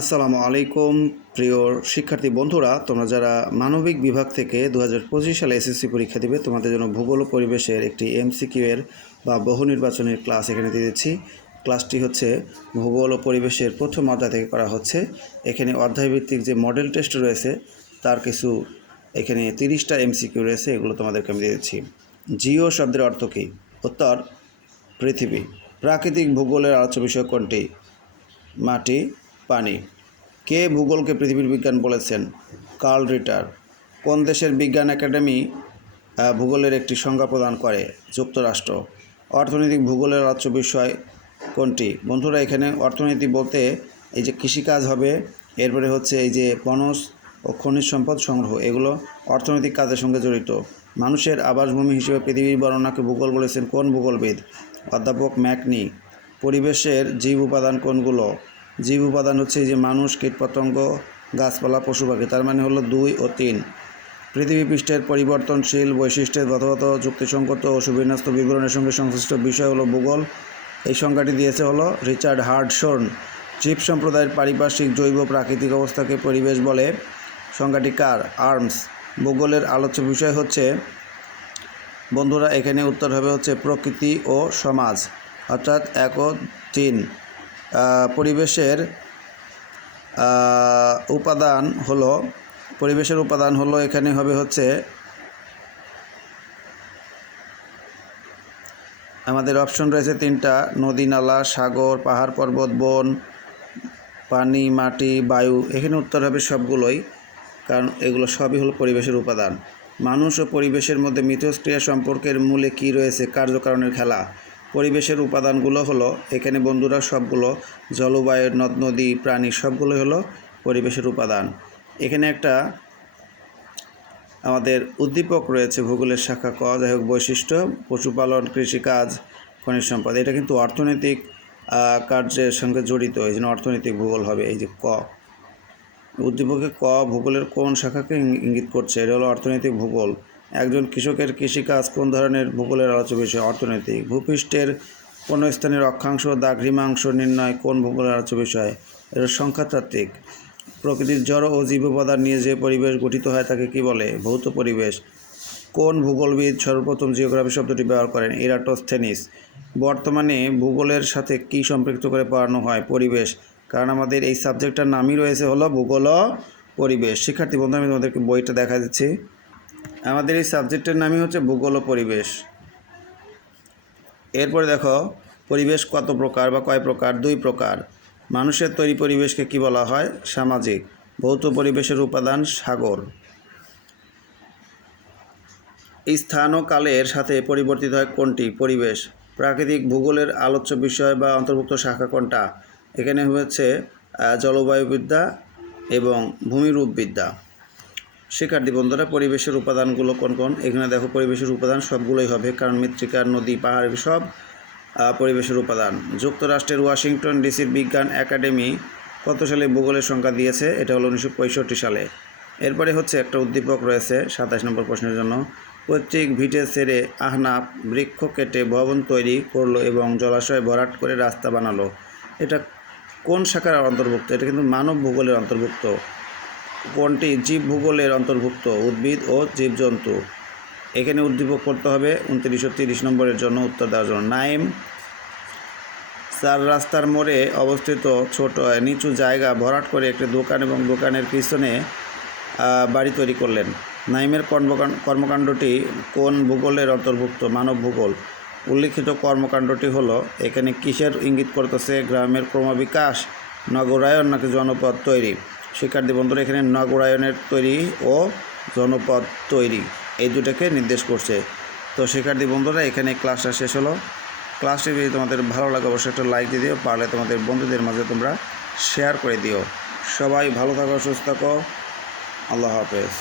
আসসালামু আলাইকুম, প্রিয় শিক্ষার্থী বন্ধুরা, তোমরা যারা মানবিক বিভাগ থেকে দু হাজার পঁচিশ সালে এসএসসি পরীক্ষা দিবে, তোমাদের জন্য ভূগোল পরিবেশের একটি এমসিকিউ এর বা বহু নির্বাচনের ক্লাস এখানে দিয়ে দিচ্ছি। ক্লাসটি হচ্ছে ভূগোল ও পরিবেশের প্রথম অধ্যায় থেকে করা হচ্ছে। এখানে অধ্যায়ভিত্তিক যে মডেল টেস্ট রয়েছে, তার কিছু এখানে তিরিশটা এমসিকিউ রয়েছে, এগুলো তোমাদেরকে আমি দিয়ে দিচ্ছি। জিও শব্দের অর্থ কী? উত্তর, পৃথিবী। প্রাকৃতিক ভূগোলের আলোচ্য বিষয় কোনটি? মাটি পানি। কে ভূগোলকে পৃথিবীর বিজ্ঞান বলেছেন? Carl Ritter. কোন দেশের বিজ্ঞান একাডেমি ভূগোলের একটি সংজ্ঞা প্রদান করে? যুক্তরাষ্ট্র। অর্থনৈতিক ভূগোলের আলোচ্য বিষয় কোনটি? বন্ধুরা, এখানে অর্থনীতি বলতে এই যে কৃষিকাজ হবে, এরপরে হচ্ছে এই যে বনজ ও খনিজ সম্পদ সংগ্রহ, এগুলো অর্থনৈতিক কাজের সঙ্গে জড়িত। মানুষের আবাসভূমি হিসেবে পৃথিবীর বর্ণনাকে ভূগোল বলেছেন কোন ভূগোলবিদ? অধ্যাপক ম্যাকনি। পরিবেশের জীব উপাদান কোনগুলো? জীব উপাদান হচ্ছে এই যে মানুষ, কীটপতঙ্গ, গাছপালা, পশু পাখি, তার মানে হলো দুই ও তিন। পৃথিবী পৃষ্ঠের পরিবর্তনশীল বৈশিষ্ট্যের যথাযথ যুক্তিসঙ্গত ও সুবিন্যস্ত বিবরণের সঙ্গে সংশ্লিষ্ট বিষয় হলো ভূগোল। এই সংজ্ঞাটি দিয়েছে হলো রিচার্ড হার্ডশোর্ন। জীব সম্প্রদায়ের পারিপার্শ্বিক জৈব প্রাকৃতিক অবস্থাকে পরিবেশ বলে। সংজ্ঞাটি কার? আর্মস। ভূগোলের আলোচ্য বিষয় হচ্ছে, বন্ধুরা, এখানে উত্তর হবে হচ্ছে প্রকৃতি ও সমাজ, অর্থাৎ এক ও তিন। পরিবেশের উপাদান হলো, পরিবেশের উপাদান হলো এখানে হবে হচ্ছে আমাদের অপশন রয়েছে তিনটা, নদী, নালা, সাগর, পাহাড়, পর্বত, বন, পানি, মাটি, বায়ু। এখানে উত্তর হবে সবগুলোই, কারণ এগুলো সবই হলো পরিবেশের উপাদান। মানুষ ও পরিবেশের মধ্যে মিথস্ক্রিয়া সম্পর্কের মূলে কী রয়েছে? কার্যকারণের খেলা। পরিবেশের উপাদানগুলো হলো, এখানে বন্ধুরা সবগুলো জলবায়ু, নদ, নদী, প্রাণী সবগুলো হলো পরিবেশের উপাদান। এখানে একটা আমাদের উদ্দীপক রয়েছে, ভূগোলের শাখা ক, যাই হোক বৈশিষ্ট্য, পশুপালন, কৃষিকাজ, খনিজ সম্পদ, এটা কিন্তু অর্থনৈতিক কার্যের সঙ্গে জড়িত, এই জন্য অর্থনৈতিক ভূগোল হবে, এই যে ক। উদ্দীপকে ক, ভূগোলের কোন শাখাকে ইঙ্গিত করছে, এটা হলো অর্থনৈতিক ভূগোল। একজন কৃষকের কৃষিকাজ কোন ধরনের ভূগোলের আলোচ্য বিষয়? অর্থনৈতিক। ভূপৃষ্ঠের কোন স্থানের অক্ষাংশ দাঘ্রিমাংশ নির্ণয় কোন ভূগোলের আলোচ্য বিষয়? এটা সংখ্যাতাত্ত্বিক। প্রকৃতির জড় ও জীব নিয়ে যে পরিবেশ গঠিত হয় তাকে কি বলে? ভৌত পরিবেশ। কোন ভূগোলবিদ সর্বপ্রথম জিওগ্রাফি শব্দটি ব্যবহার করেন? ইরাটোস্থেনিস। বর্তমানে ভূগোলের সাথে কি সম্পৃক্ত করে পড়ানো হয়? পরিবেশ। কারণ আমাদের এই সাবজেক্টটার নামই রয়েছে হলো ভূগোল পরিবেশ। শিক্ষার্থী বন্ধু, আমি তোমাদেরকে বইটা দেখা দিচ্ছি। আমাদের এই সাবজেক্টের নামই হচ্ছে ভূগোল ও পরিবেশ। এরপরে দেখো পরিবেশ কত প্রকার বা কয় প্রকার? দুই প্রকার। মানুষের তৈরি পরিবেশকে কি বলা হয়? সামাজিক। ভৌত পরিবেশের উপাদান সাগর। স্থান ও কালের সাথে পরিবর্তিত হয় কোনটি? পরিবেশ। প্রাকৃতিক ভূগোলের আলোচ্য বিষয় বা অন্তর্ভুক্ত শাখা কোনটা? এখানে আহ, জলবায়ুবিদ্যা এবং ভূমিরূপবিদ্যা শিক্ষার্থী বন্ধুরা পরিবেশের উপাদানগুলো কোন কোন? এখানে দেখো পরিবেশের উপাদান সবগুলোই হবে, কারণ মৃত্তিকা, নদী, পাহাড়, সব পরিবেশের উপাদান। যুক্তরাষ্ট্রের ওয়াশিংটন ডিসির বিজ্ঞান একাডেমি কত সালে ভূগোলের সংখ্যা দিয়েছে? এটা হলো উনিশশো পঁয়ষট্টি সালে। এরপরে হচ্ছে একটা উদ্দীপক রয়েছে, সাতাশ নম্বর প্রশ্নের জন্য। পৈতৃক ভিটে সেরে আহনাপ বৃক্ষ কেটে ভবন তৈরি করল এবং জলাশয় ভরাট করে রাস্তা বানালো। এটা কোন শাখার অন্তর্ভুক্ত? এটা কিন্তু মানব ভূগোলের অন্তর্ভুক্ত। কোনটি জীব ভূগোলের অন্তর্ভুক্ত, উদ্ভিদ ও জীবজন্তু। এখানে উদ্দীপক করতে হবে উনত্রিশশো তিরিশ নম্বরের জন্য উত্তর দেওয়ার জন্য। নাইম, চার রাস্তার মোড়ে অবস্থিত ছোট নিচু জায়গা ভরাট করে একটি দোকান এবং দোকানের পিছনে বাড়ি তৈরি করলেন। নাইমের কর্মকাণ্ড কর্মকাণ্ডটি কোন ভূগোলের অন্তর্ভুক্ত? মানব ভূগোল। উল্লিখিত কর্মকাণ্ডটি হলো, এখানে কিসের ইঙ্গিত করতেছে গ্রামের ক্রমবিকাশ নগরায়ন নাকি জনপদ তৈরি? শিক্ষার্থী বন্ধুরা, এখানে নগরায়নের তৈরি ও জনপদ তৈরি, এই দুটাকে নির্দেশ করছে। তো শিক্ষার্থী বন্ধুরা, এখানে ক্লাসটা শেষ হলো। ক্লাসটি যদি তোমাদের ভালো লাগে, অবশ্যই একটা লাইক দিয়ে দিও, পারলে তোমাদের বন্ধুদের মাঝে তোমরা শেয়ার করে দিও। সবাই ভালো থাকো, সুস্থ থাকো। আল্লাহ হাফেজ।